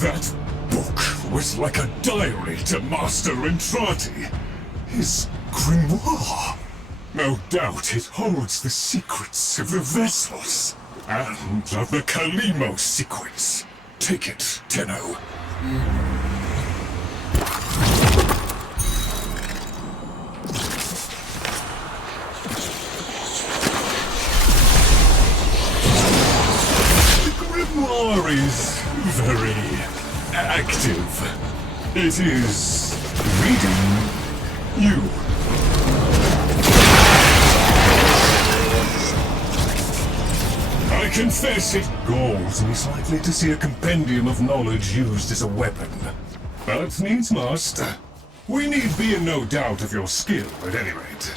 That book was like a diary to Master Entrati. His grimoire. No doubt it holds the secrets of the vessels and of the Kalimo sequence. Take it, Tenno. The grimoire is very active. It is reading you. I confess it galls me slightly to see a compendium of knowledge used as a weapon. But needs must. We need be in no doubt of your skill, at any rate.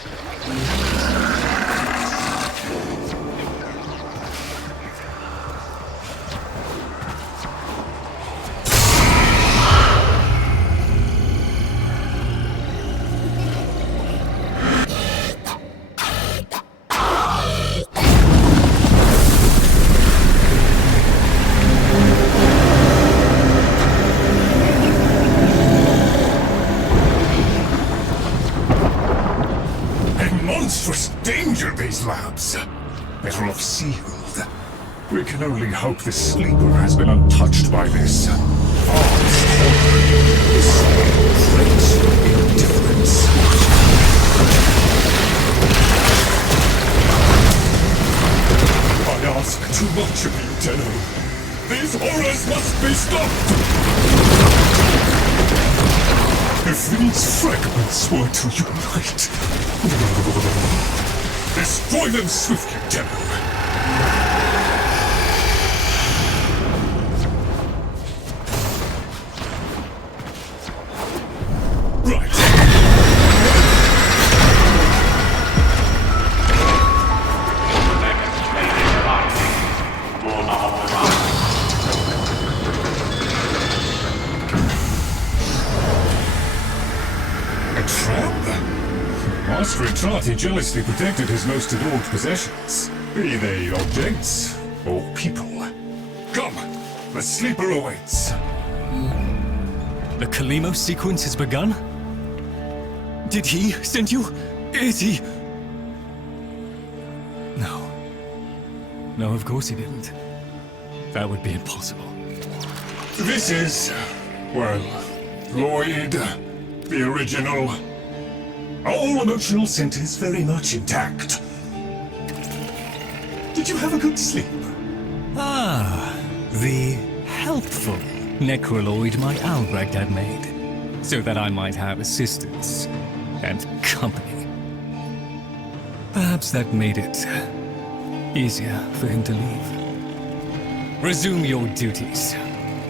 Monstrous danger, these labs. Better off sealed. We can only hope the sleeper has been untouched by this. Great indifference. I ask too much of you, Tenno. These horrors must be stopped! If these fragments were to unite... Destroy them swiftly, Tenno. Master Entrati jealously protected his most adored possessions, be they objects or people. Come, the sleeper awaits. The Kalimo sequence has begun? Did he send you? Is he? No. No, of course he didn't. That would be impossible. This is, well, Lloyd, the original. All emotional centers very much intact. Did you have a good sleep? Ah, the helpful necroloid my Albrecht had made, so that I might have assistance and company. Perhaps that made it easier for him to leave. Resume your duties,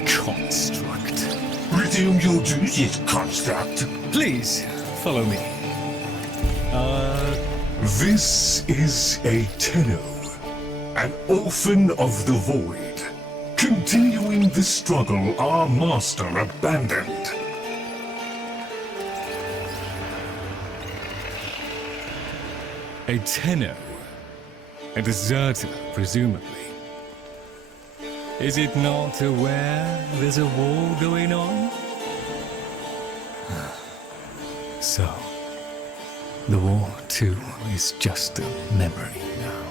construct. Resume your duties, construct. Please, follow me. This is a Tenno, an orphan of the void, continuing the struggle our master abandoned. A Tenno? A deserter, presumably. Is it not aware there's a war going on? So... the war, too, is just a memory now.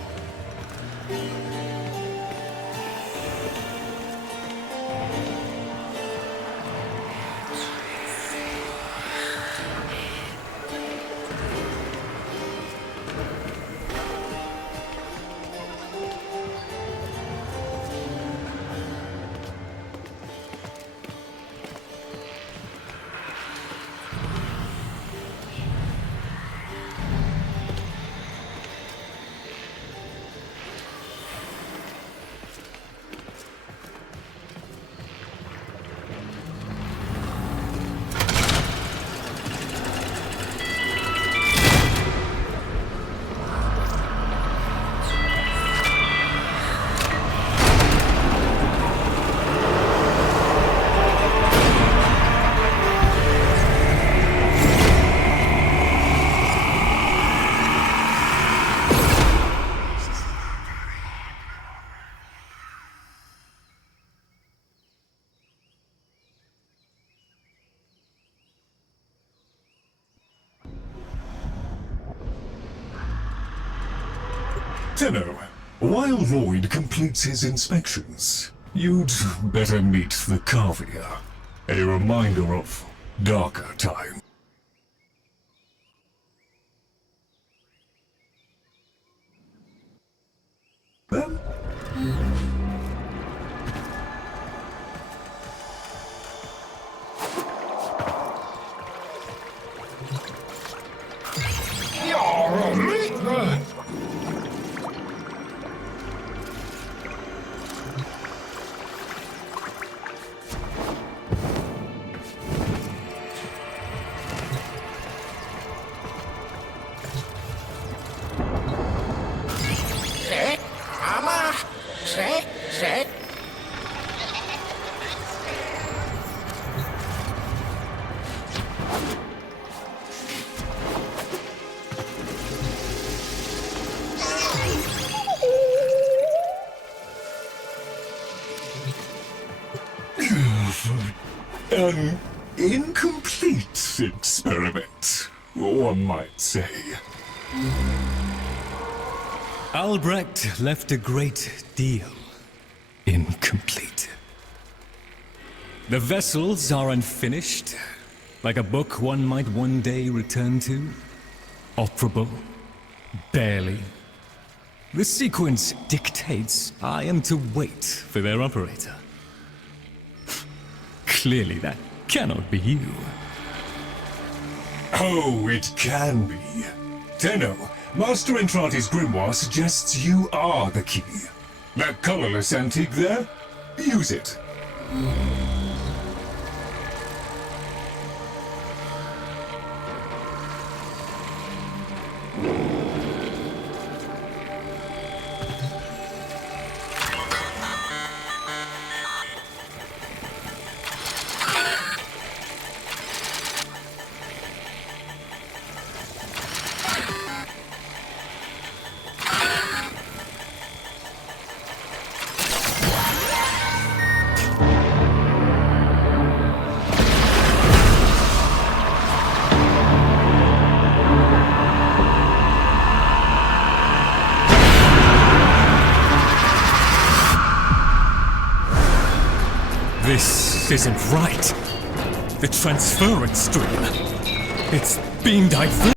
Tenno, while Lloyd completes his inspections, you'd better meet the Carvier, a reminder of darker times. An incomplete experiment, one might say. Albrecht left a great deal incomplete. The vessels are unfinished, like a book one might one day return to. Operable, barely. The sequence dictates I am to wait for their operator. Clearly that cannot be you. Oh, it can be. Tenno, Master Entrati's grimoire suggests you are the key. That colorless antique there? Use it. This isn't right. The transference stream. It's being diverted.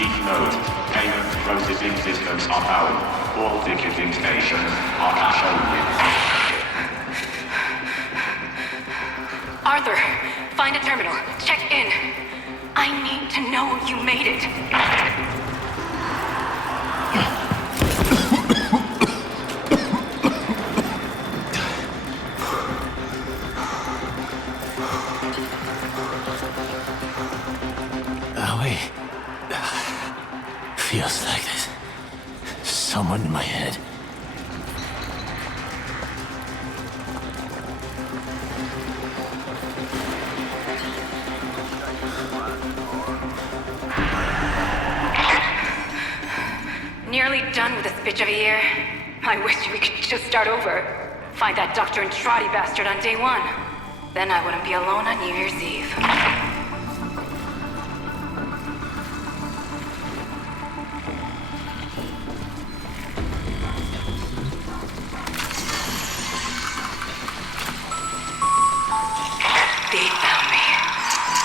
Please note, payment processing systems are down. All ticketing stations are cash only. Arthur, find a terminal. Check in. I need to know you made it. Wait. Feels like there's someone in my head. Nearly done with this bitch of a year. I wish we could just start over. Find that Dr. Entrati bastard on day one. Then I wouldn't be alone on New Year's Eve. They found me.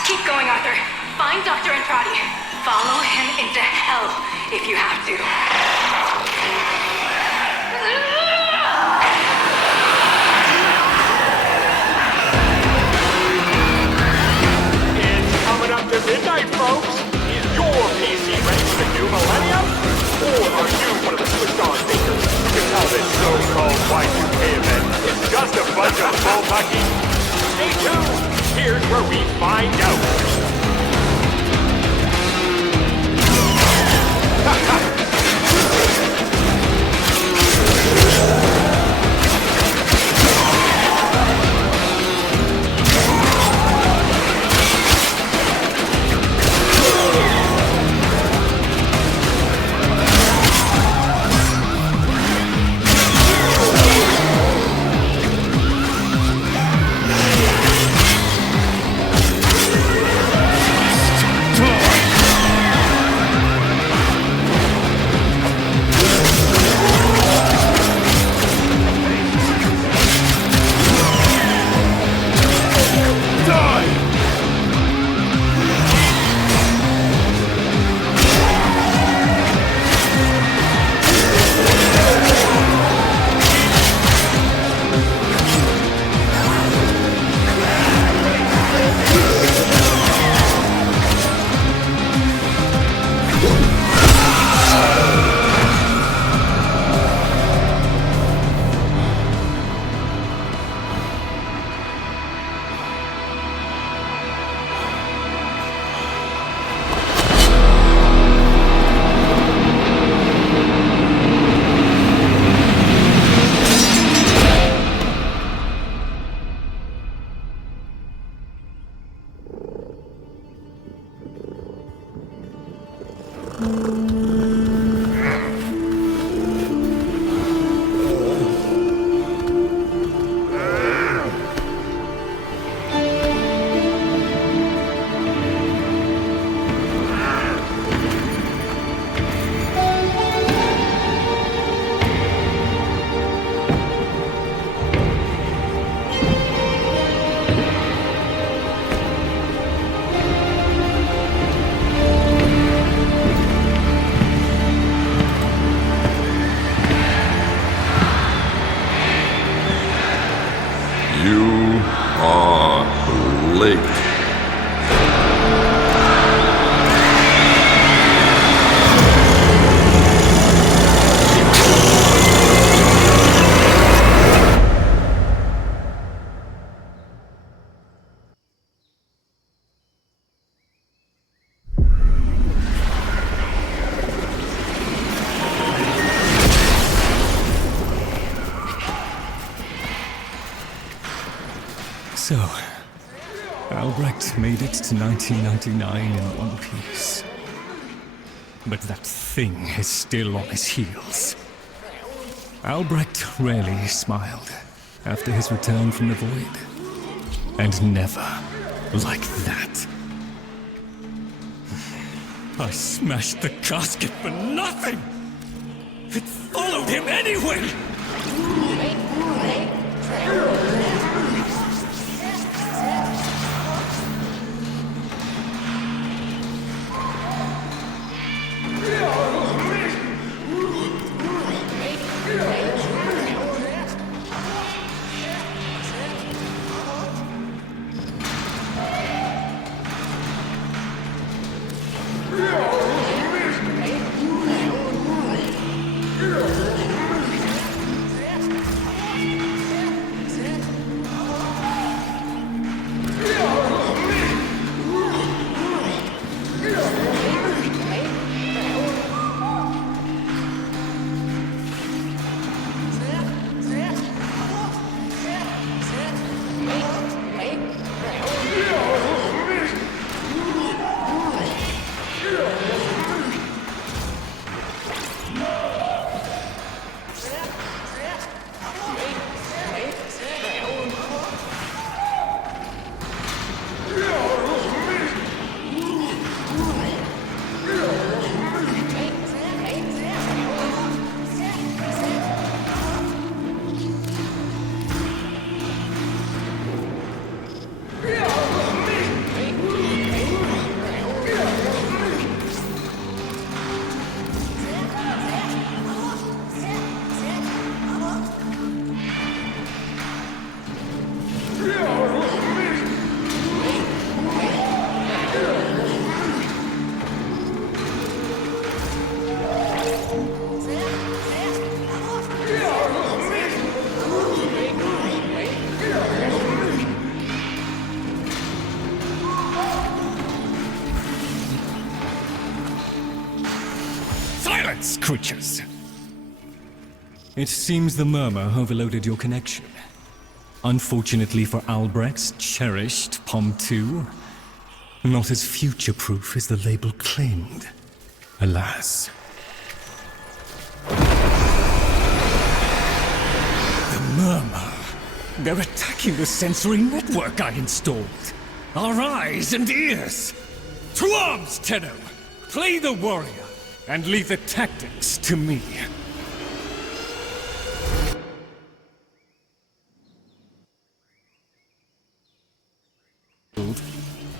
Keep going, Arthur. Find Dr. Entrati. Follow him into hell if you have to. It's coming up to midnight, folks. Is your PC ready for the new millennium? Or are you one of the switched-on thinkers who can tell this so-called Y2K event is just a bunch of bullpucky? Stay tuned. Here's where we find out. You are late. So, Albrecht made it to 1999 in one piece. But that thing is still on his heels. Albrecht rarely smiled after his return from the void. And never like that. I smashed the casket for nothing! It followed him anyway! Chance creatures. It seems the murmur overloaded your connection. Unfortunately for Albrecht's cherished POM 2, not as future-proof as the label claimed. Alas. The murmur. They're attacking the sensory network I installed. Our eyes and ears. To arms, Tenno! Play the warrior, and leave the tactics to me.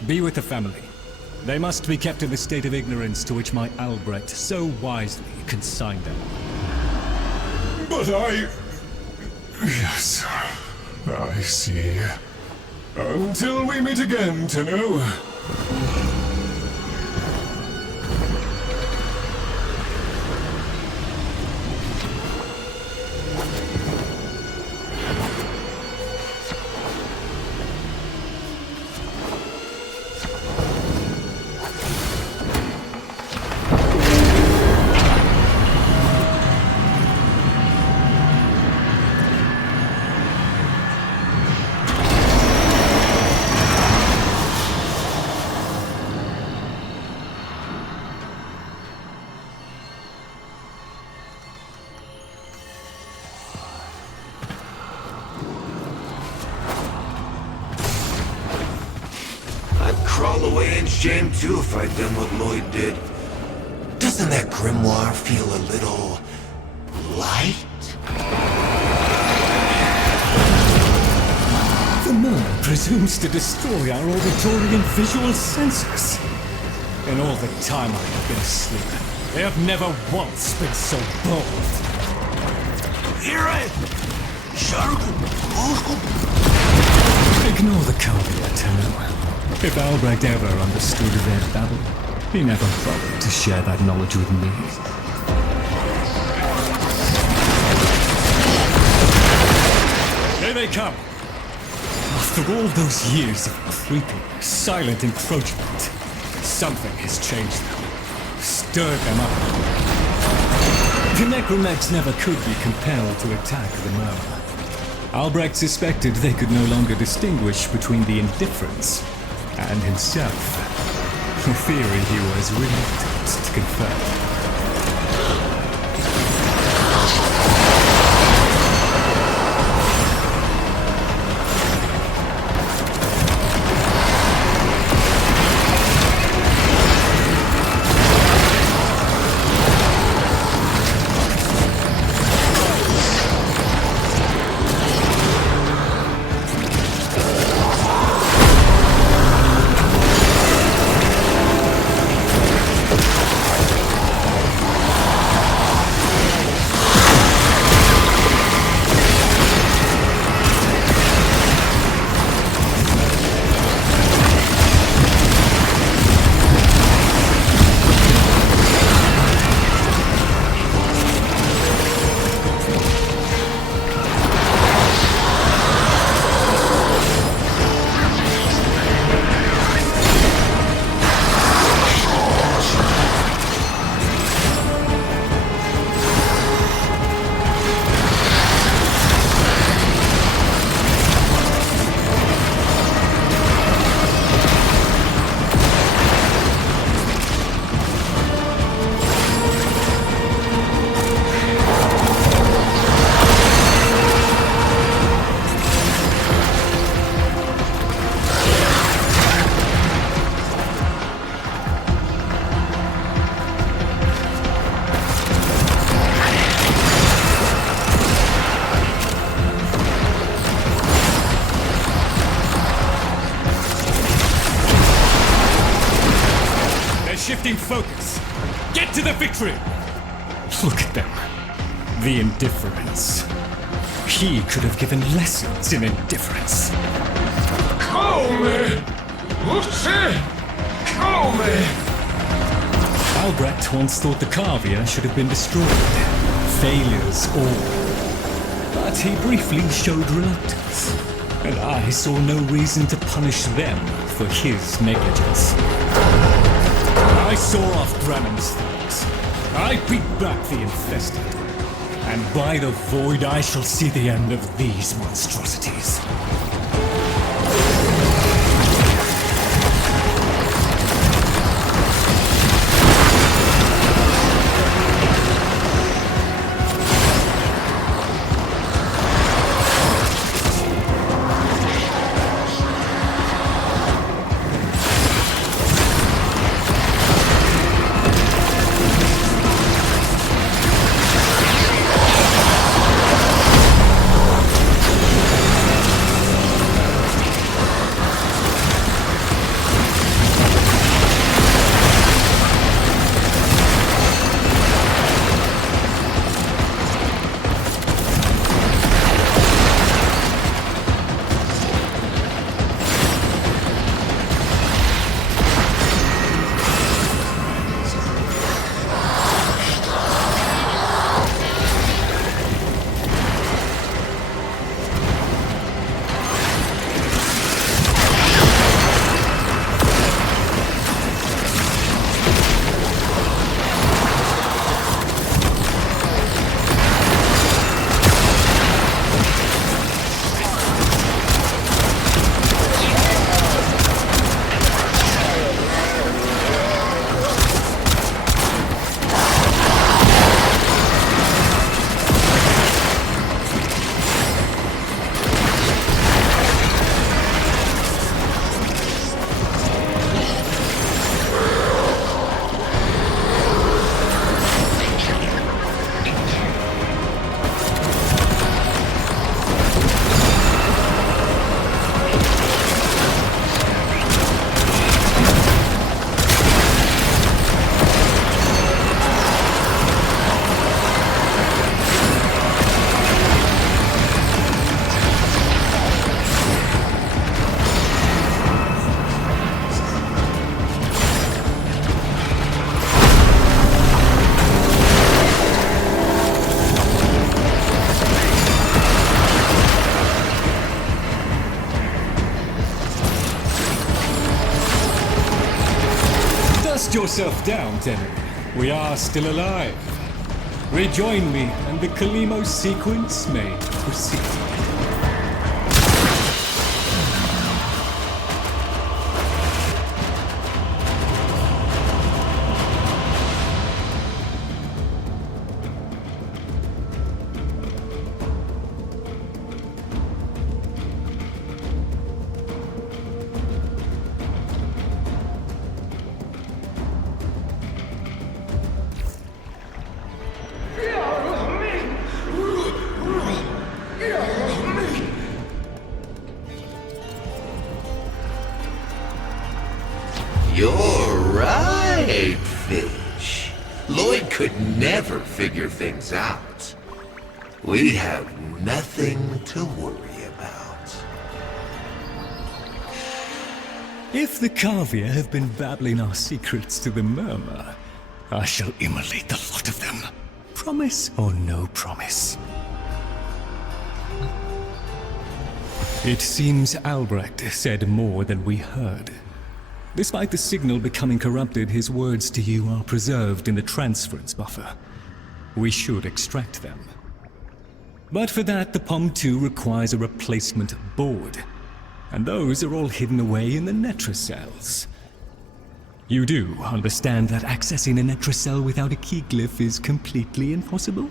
Be with the family. They must be kept in the state of ignorance to which my Albrecht so wisely consigned them. But I... Yes, I see. Until we meet again, Tenno. Crawl away in shame too if I'd done what Lloyd did. Doesn't that grimoire feel a little... light? The murmur presumes to destroy our auditory and visual senses. In all the time I have been asleep, they have never once been so bold. Hear it! Ignore the caveat, Tenno. If Albrecht ever understood their babble, he never bothered to share that knowledge with me. Here they come! After all those years of creeping, silent encroachment, something has changed them, stirred them up. The necromegs never could be compelled to attack the murmur. Albrecht suspected they could no longer distinguish between the indifference and himself. A theory he was reluctant to confirm. Shifting focus. Get to the victory! Look at them. The indifference. He could have given lessons in indifference. Come! Albrecht once thought the Cavia should have been destroyed. Failures all. But he briefly showed reluctance. And I saw no reason to punish them for his negligence. I saw off Brannan's thoughts. I beat back the infested, and by the void I shall see the end of these monstrosities. Yourself down, Tenno. We are still alive. Rejoin me, and the Kalimo sequence may proceed. You're right, Fish. Lloyd could never figure things out. We have nothing to worry about. If the Kavir have been babbling our secrets to the Murmur, I shall immolate the lot of them. Promise or no promise? It seems Albrecht said more than we heard. Despite the signal becoming corrupted, his words to you are preserved in the transference buffer. We should extract them. But for that, the POM-2 requires a replacement board. And those are all hidden away in the Netracels. You do understand that accessing a Netracell without a key glyph is completely impossible?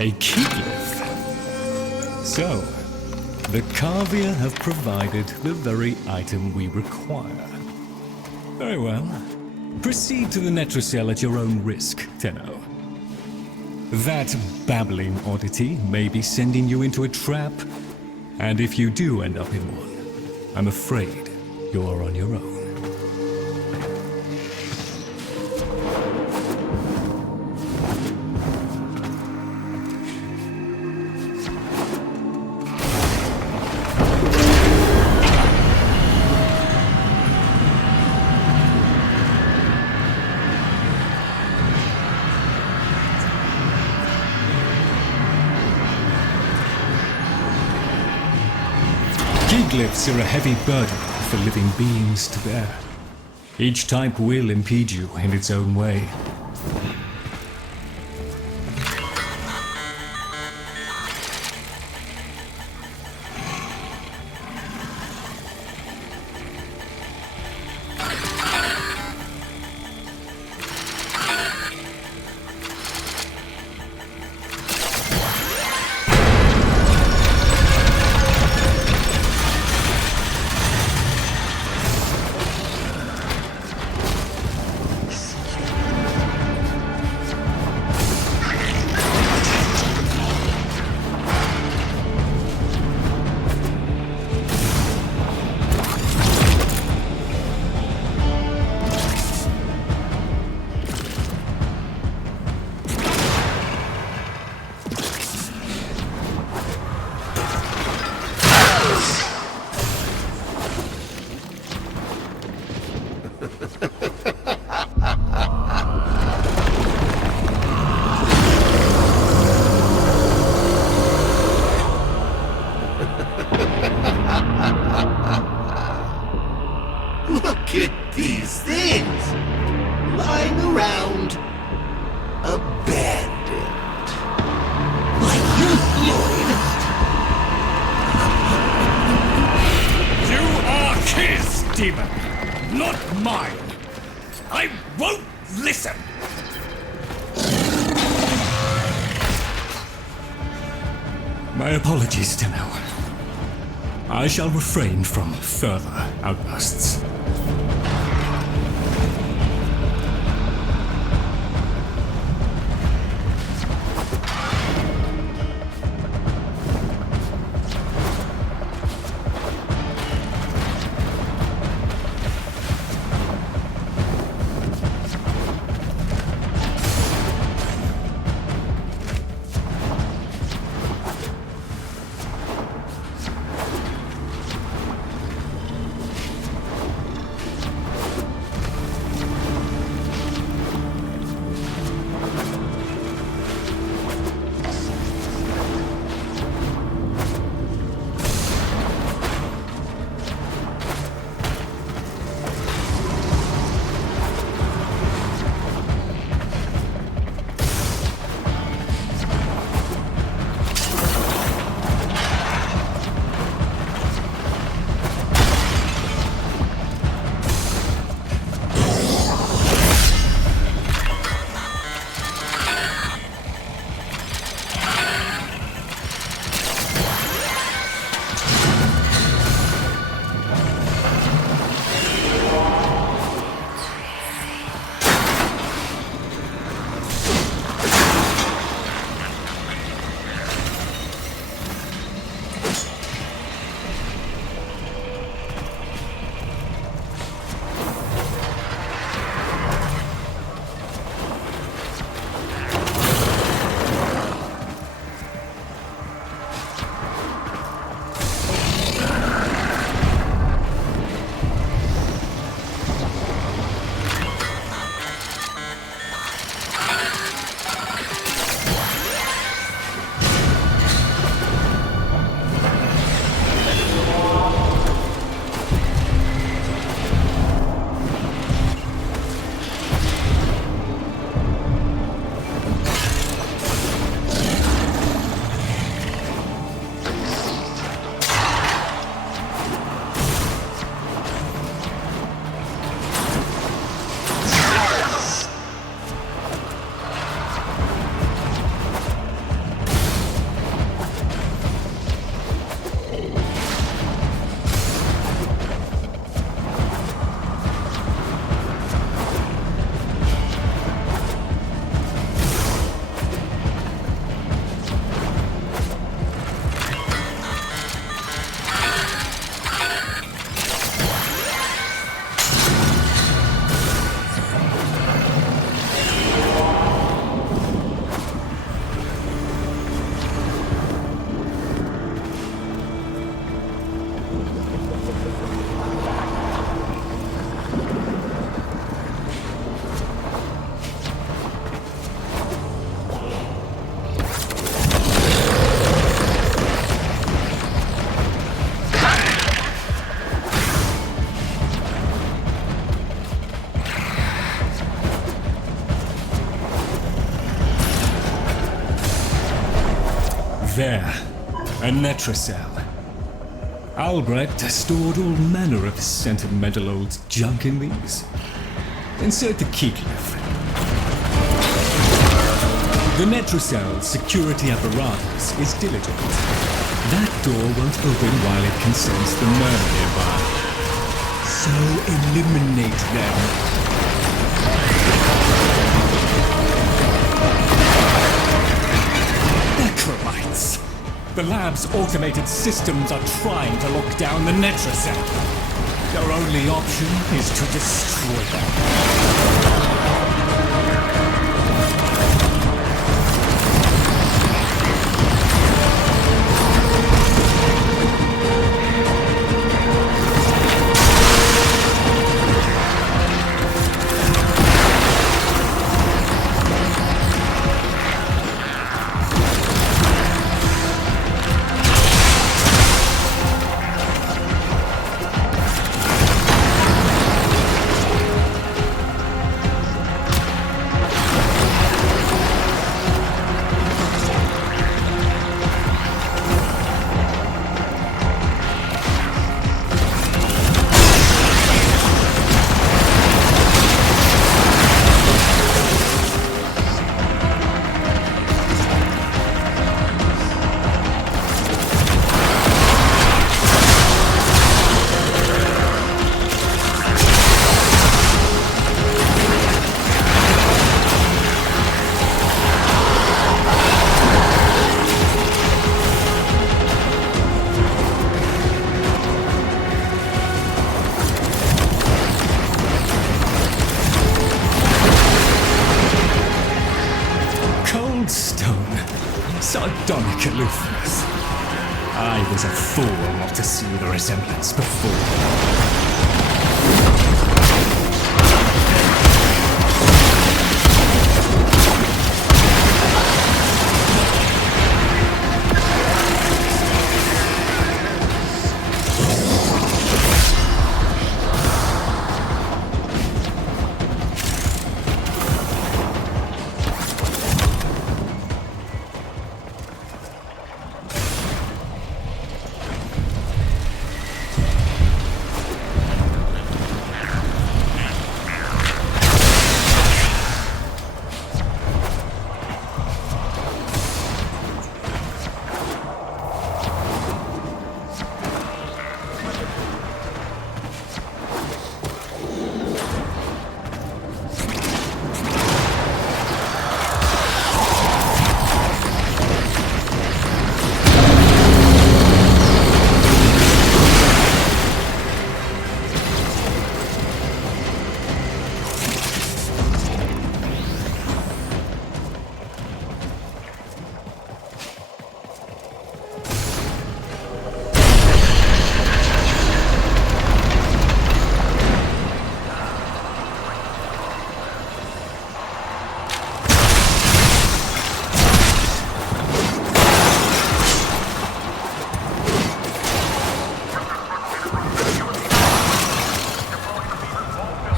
A key glyph. So, the Kavir have provided the very item we require. Very well. Proceed to the Netracell at your own risk, Tenno. That babbling oddity may be sending you into a trap, and if you do end up in one, I'm afraid you're on your own. Facelifts are a heavy burden for living beings to bear. Each type will impede you in its own way. Look at these things lying around, abandoned. Like you, Lloyd. You are his demon, not mine. I won't listen. My apologies, Tenno. I shall refrain from further outbursts. A Netracell. Albrecht stored all manner of sentimental old junk in these. Insert the keycliffe. The Netracell's security apparatus is diligent. That door won't open while it can sense the murder nearby. So eliminate them. Necromites! The lab's automated systems are trying to lock down the Netracell. Your only option is to destroy them. Sardonic aloofness. I was a fool not to see the resemblance before.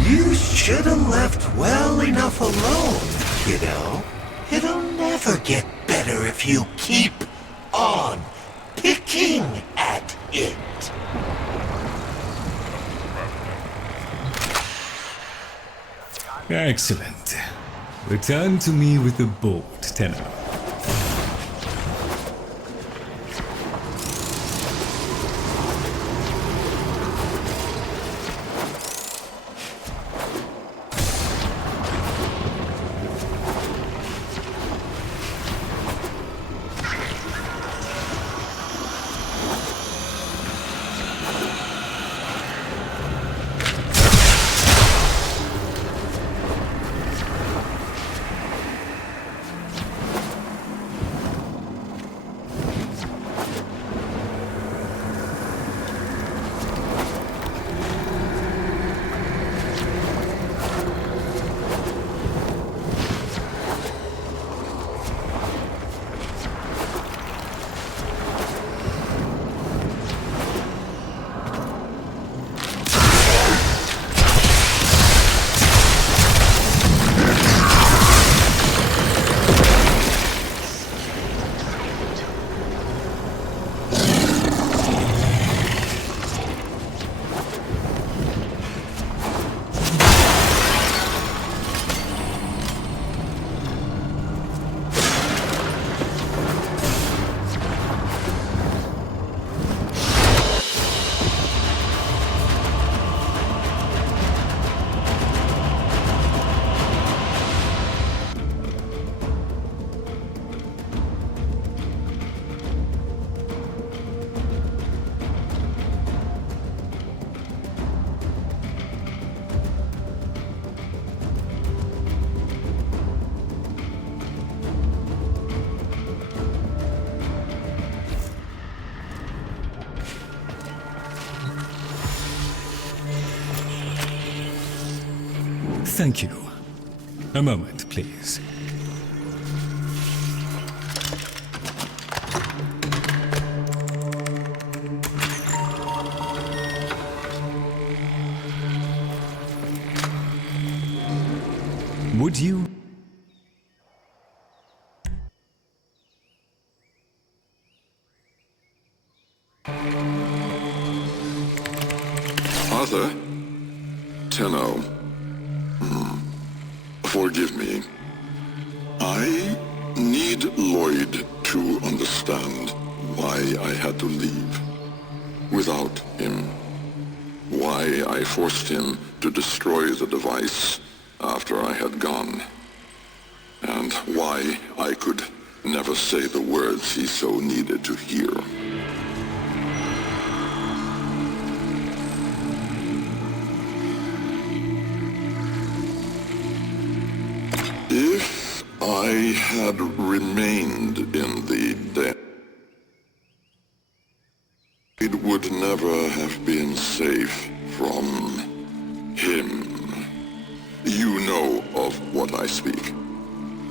You should have left well enough alone, kiddo. It'll never get better if you keep on picking at it. Excellent. Return to me with the bolt, Tenor. Thank you. A moment, please. Would you? Arthur? Tenno. Forgive me. I need Lloyd to understand why I had to leave. Without him. Why I forced him to destroy the device after I had gone. And why I could never say the words he so needed to hear. If I had remained in the den, it would never have been safe from him. You know of what I speak.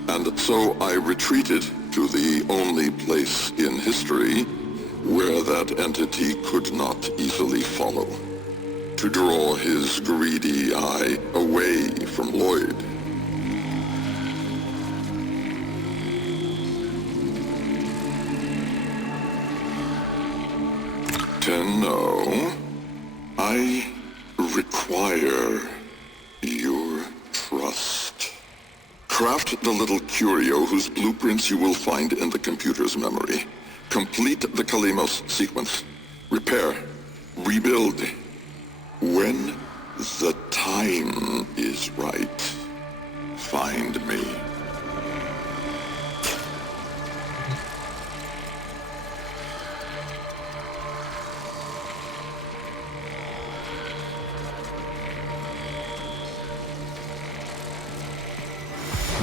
And so I retreated to the only place in history where that entity could not easily follow, to draw his greedy eye away from Lloyd. Tenno, I require your trust. Craft the little curio whose blueprints you will find in the computer's memory. Complete the Kalimos sequence. Repair. Rebuild. When the time is right, find me.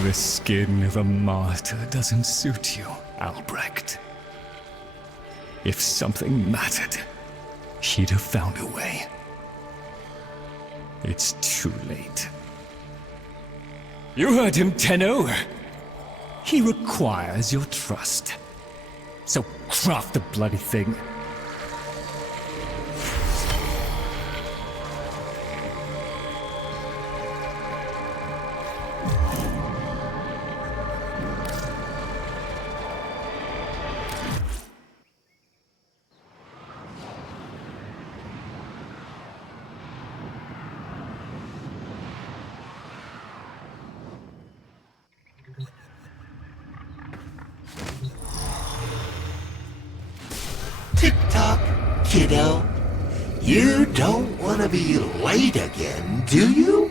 The skin of a martyr doesn't suit you, Albrecht. If something mattered, she'd have found a way. It's too late. You heard him, Tenno. He requires your trust. So craft the bloody thing. Tick-tock, kiddo. You don't want to be late again, do you?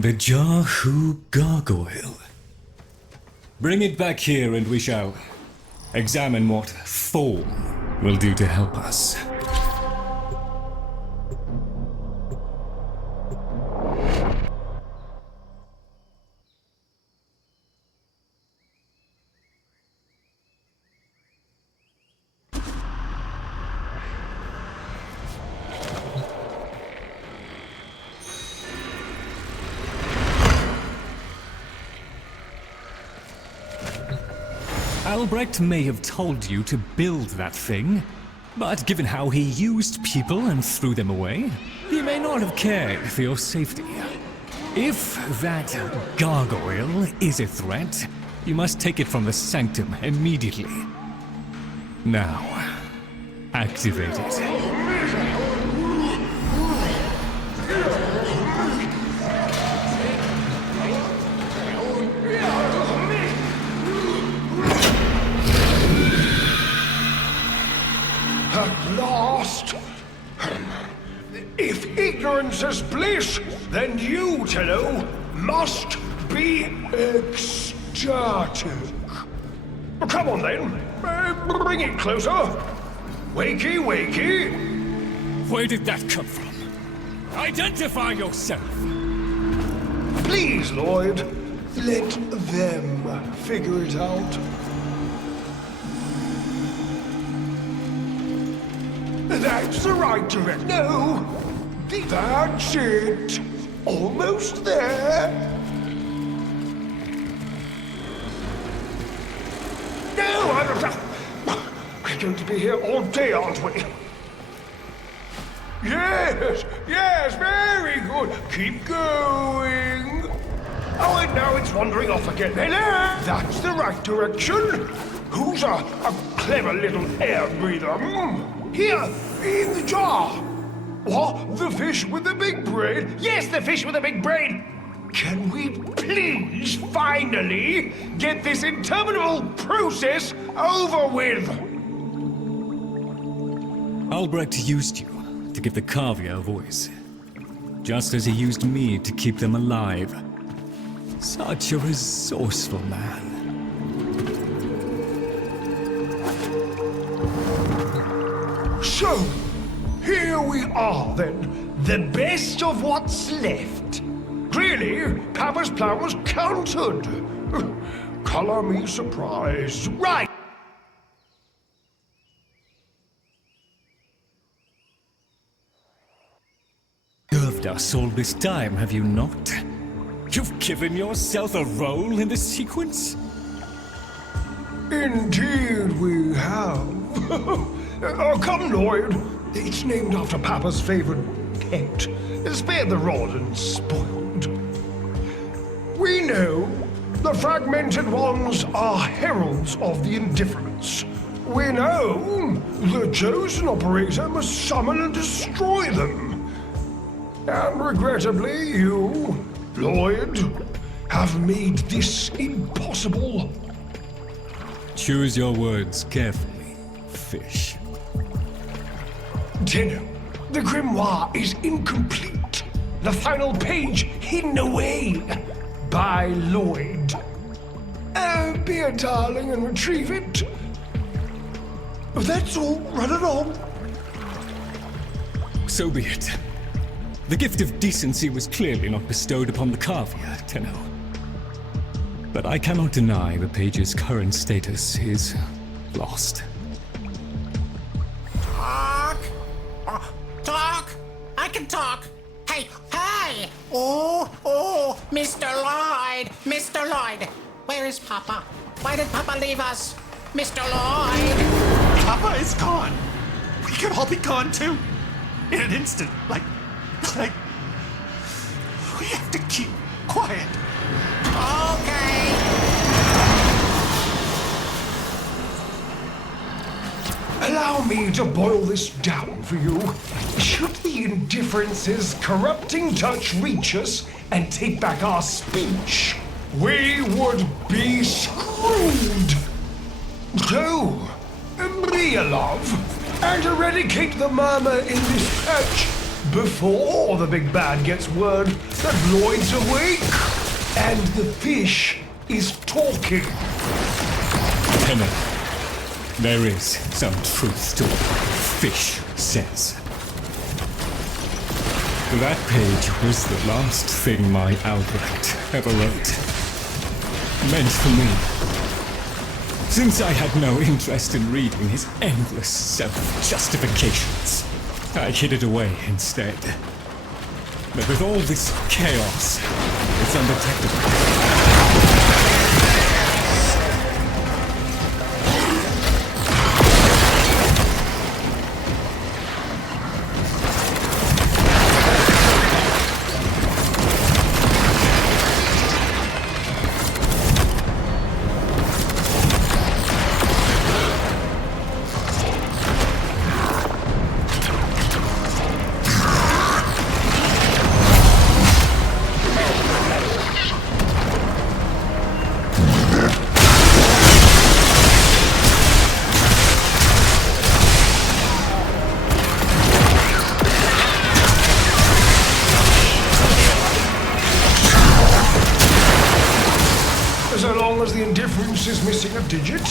The Jahu gargoyle. Bring it back here and we shall examine what form will do to help us. Albrecht may have told you to build that thing, but given how he used people and threw them away, he may not have cared for your safety. If that gargoyle is a threat, you must take it from the sanctum immediately. Now, activate it. At last! If ignorance is bliss, then you, Tenno, must be ecstatic. Come on then, bring it closer. Wakey, wakey. Where did that come from? Identify yourself! Please, Lloyd, let them figure it out. That's the right direction. No, that's it. Almost there. No, we're going to be here all day, aren't we? Yes, very good. Keep going. Oh, and now it's wandering off again. Hello! That's the right direction. Who's a clever little air breather? Here, in the jar. What? The fish with the big brain? Yes, the fish with the big brain. Can we please finally get this interminable process over with? Albrecht used you to give the Kavia a voice, just as he used me to keep them alive. Such a resourceful man. So, here we are then, the best of what's left. Clearly, Papa's plan was countered. Color me surprised. Right! Served us all this time, have you not? You've given yourself a role in the sequence? Indeed we have. Come, Lloyd. It's named after Papa's favorite pet. Spare the rod and spoiled. We know the fragmented ones are heralds of the indifference. We know the chosen operator must summon and destroy them. And regrettably, you, Lloyd, have made this impossible. Choose your words carefully, fish. Tenno, the grimoire is incomplete. The final page hidden away by Lloyd. Be a darling and retrieve it. That's all. Run along. So be it. The gift of decency was clearly not bestowed upon the Kavia, Tenno. But I cannot deny the page's current status is lost. Talk! I can talk! Hey! Oh, Mr. Lloyd! Mr. Lloyd! Where is Papa? Why did Papa leave us? Mr. Lloyd! Papa is gone. We could all be gone too. In an instant. Like... We have to keep quiet. Okay! Allow me to boil this down for you. Should the indifference's corrupting touch reach us and take back our speech, we would be screwed. So, be a love and eradicate the murmur in this patch before the big bad gets word that Lloyd's awake and the fish is talking. Tenno, there is some truth to what fish says. That page was the last thing my Albrecht ever wrote. Meant for me. Since I had no interest in reading his endless self-justifications, I hid it away instead. But with all this chaos, it's undetectable. So long as the indifference is missing a digit,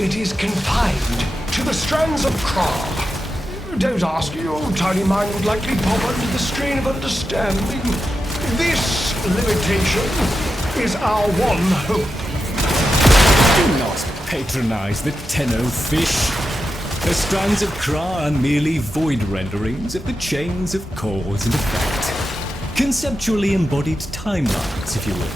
it is confined to the strands of Kra. Don't ask, your tiny mind would likely pop under the strain of understanding. This limitation is our one hope. Do not patronize the Tenno fish. The strands of Kra are merely void renderings of the chains of cause and effect. Conceptually embodied timelines, if you will.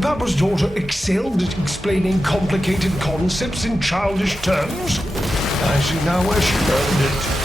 Papa's daughter excelled at explaining complicated concepts in childish terms. I see now where she learned it.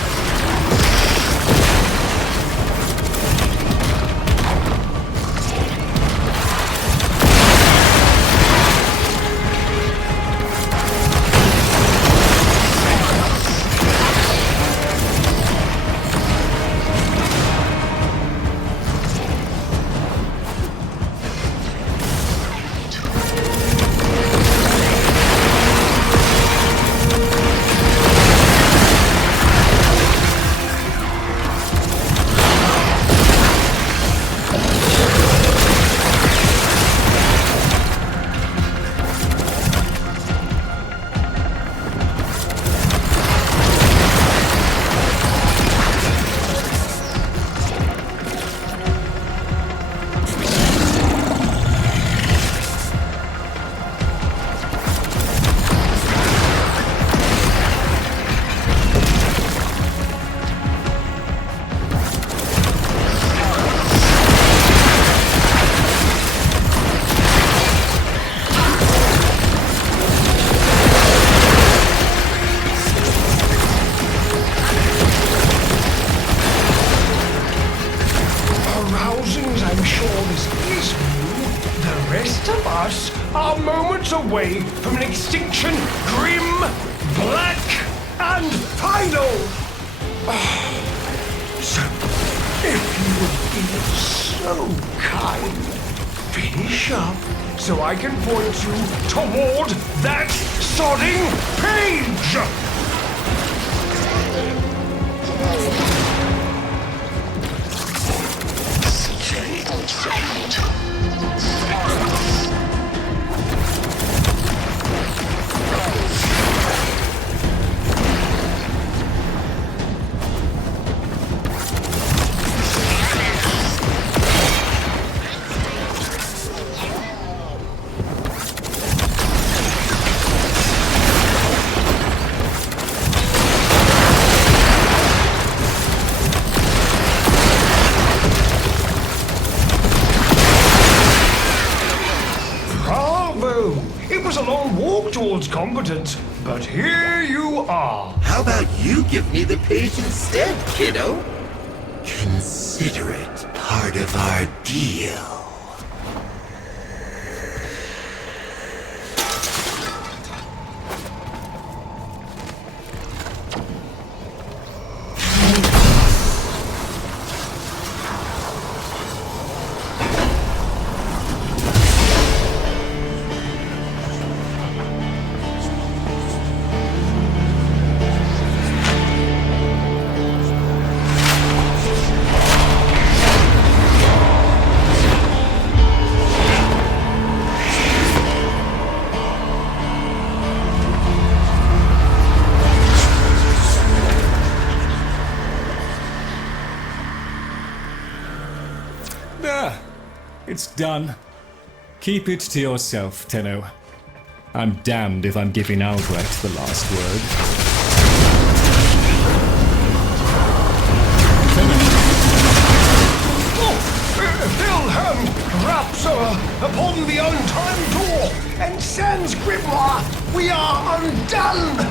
Are moments away from an extinction grim, black, and final. So, if you would be so kind, finish up so I can point you toward that sodding page. Towards competence, but here you are. How about you give me the page instead, kiddo? Consider it part of our deal. It's done. Keep it to yourself, Tenno. I'm damned if I'm giving Albrecht the last word. Wilhelm raps upon the untimed door, and sans grimoire, we are undone!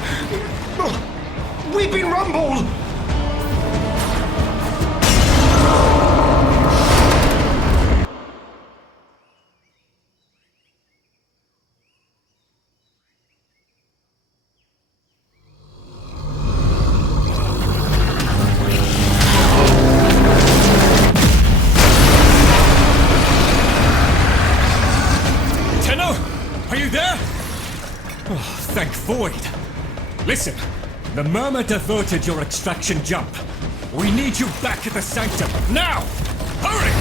We've been rumbled! Thank Void. Listen, the Murmur diverted your extraction jump. We need you back at the Sanctum, now! Hurry!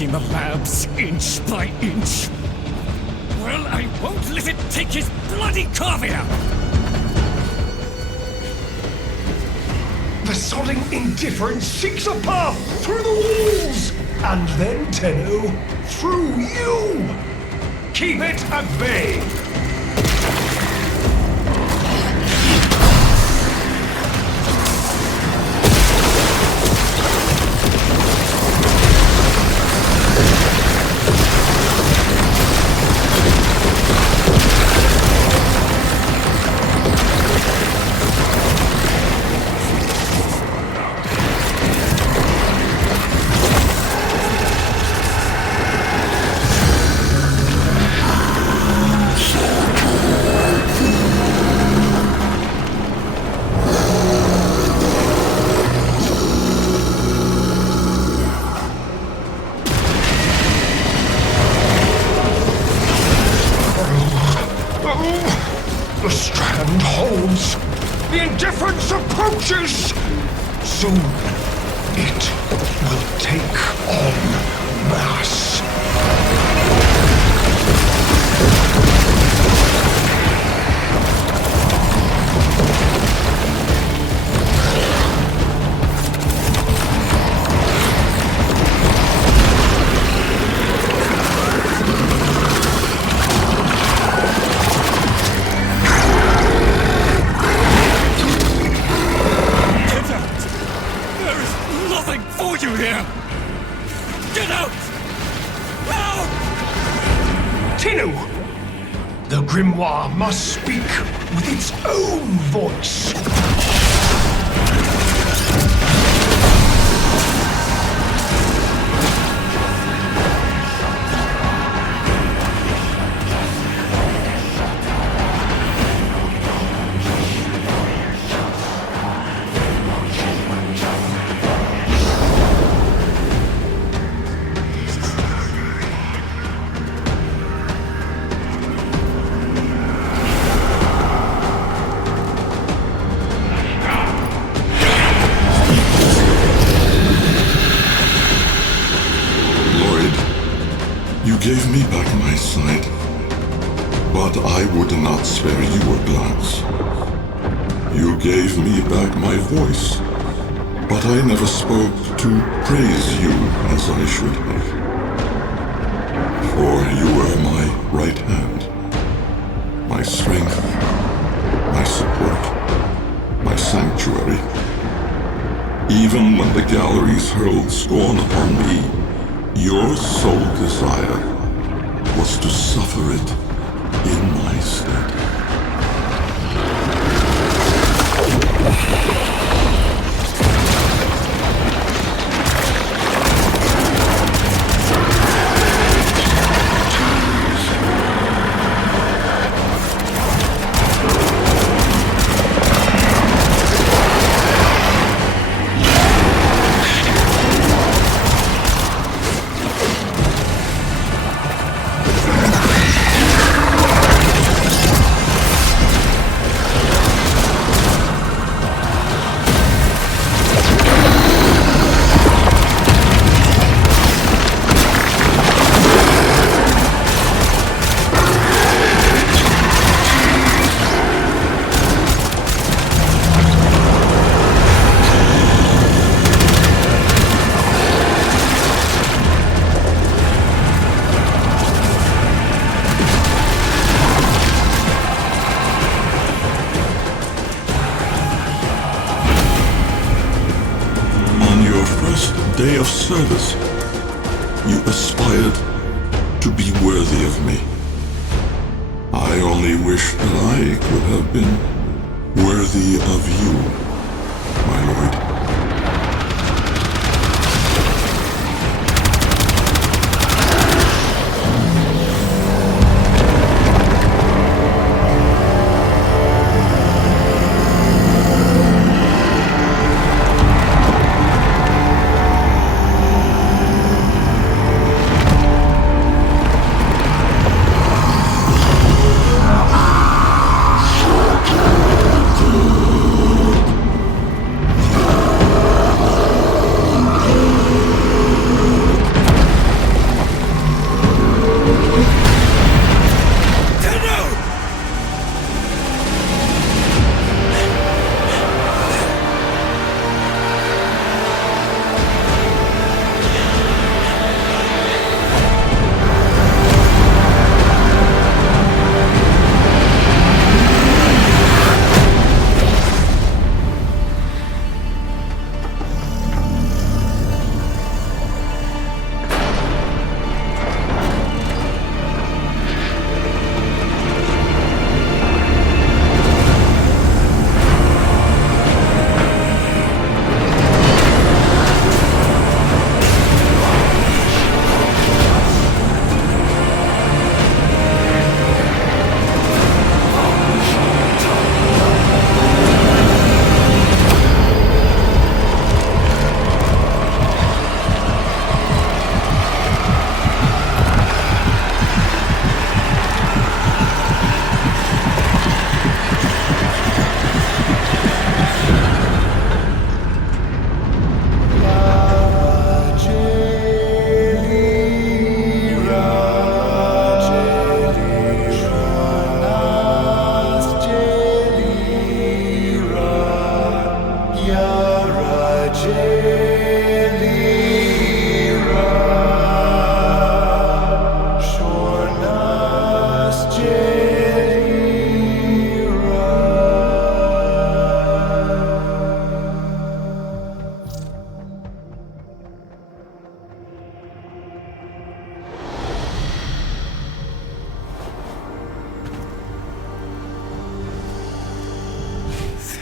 The labs inch by inch. Well, I won't let it take his bloody corvia! The sodding indifference seeks a path through the walls, and then, Tenno, through you! Keep it at bay! Soon, it will take on mass. The grimoire must speak with its own voice. Gave me back my sight, but I would not spare you a glance. You gave me back my voice, but I never spoke to praise you as I should have. For you were my right hand, my strength, my support, my sanctuary. Even when the galleries hurled scorn upon me, your sole desire was to suffer it in my stead. day of service, you aspired to be worthy of me. I only wish that I could have been worthy of you, my lord.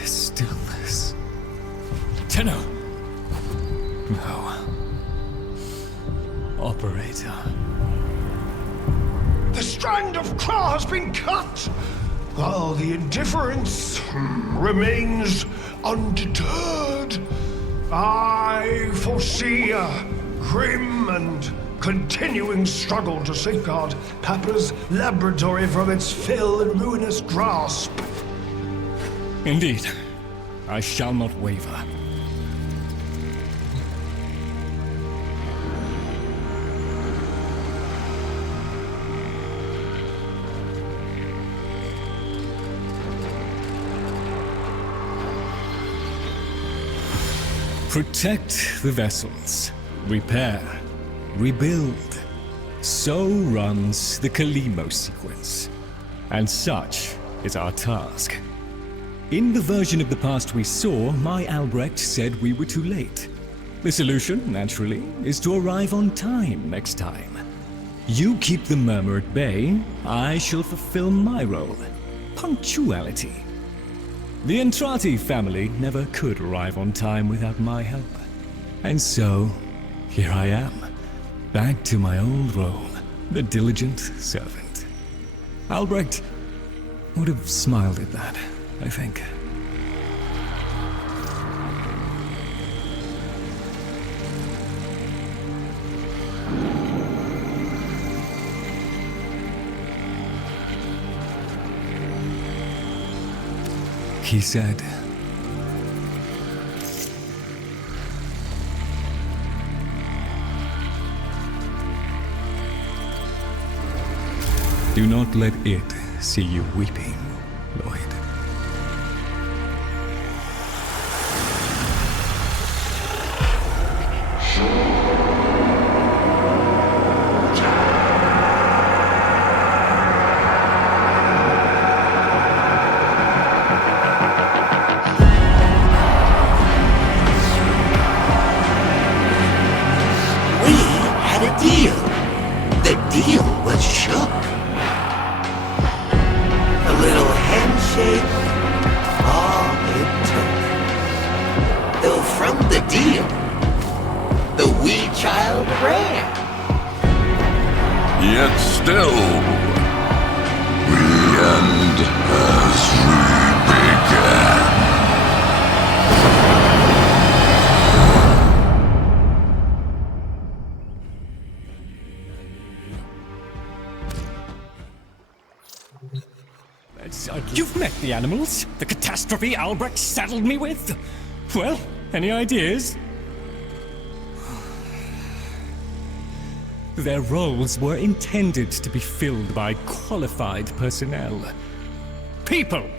Stillness. Tenno! No. Operator. The strand of claw has been cut, while the indifference remains undeterred. I foresee a grim and continuing struggle to safeguard Papa's laboratory from its fell and ruinous grasp. Indeed. I shall not waver. Protect the vessels. Repair. Rebuild. So runs the Kalimo sequence. And such is our task. In the version of the past we saw, my Albrecht said we were too late. The solution, naturally, is to arrive on time next time. You keep the murmur at bay, I shall fulfill my role. Punctuality. The Entrati family never could arrive on time without my help. And so, here I am, back to my old role, the diligent servant. Albrecht would have smiled at that, I think. He said, "Do not let it see you weeping, Lloyd." still. The end has re-began. You've met the animals? The catastrophe Albrecht saddled me with? Well, any ideas? Their roles were intended to be filled by qualified personnel. People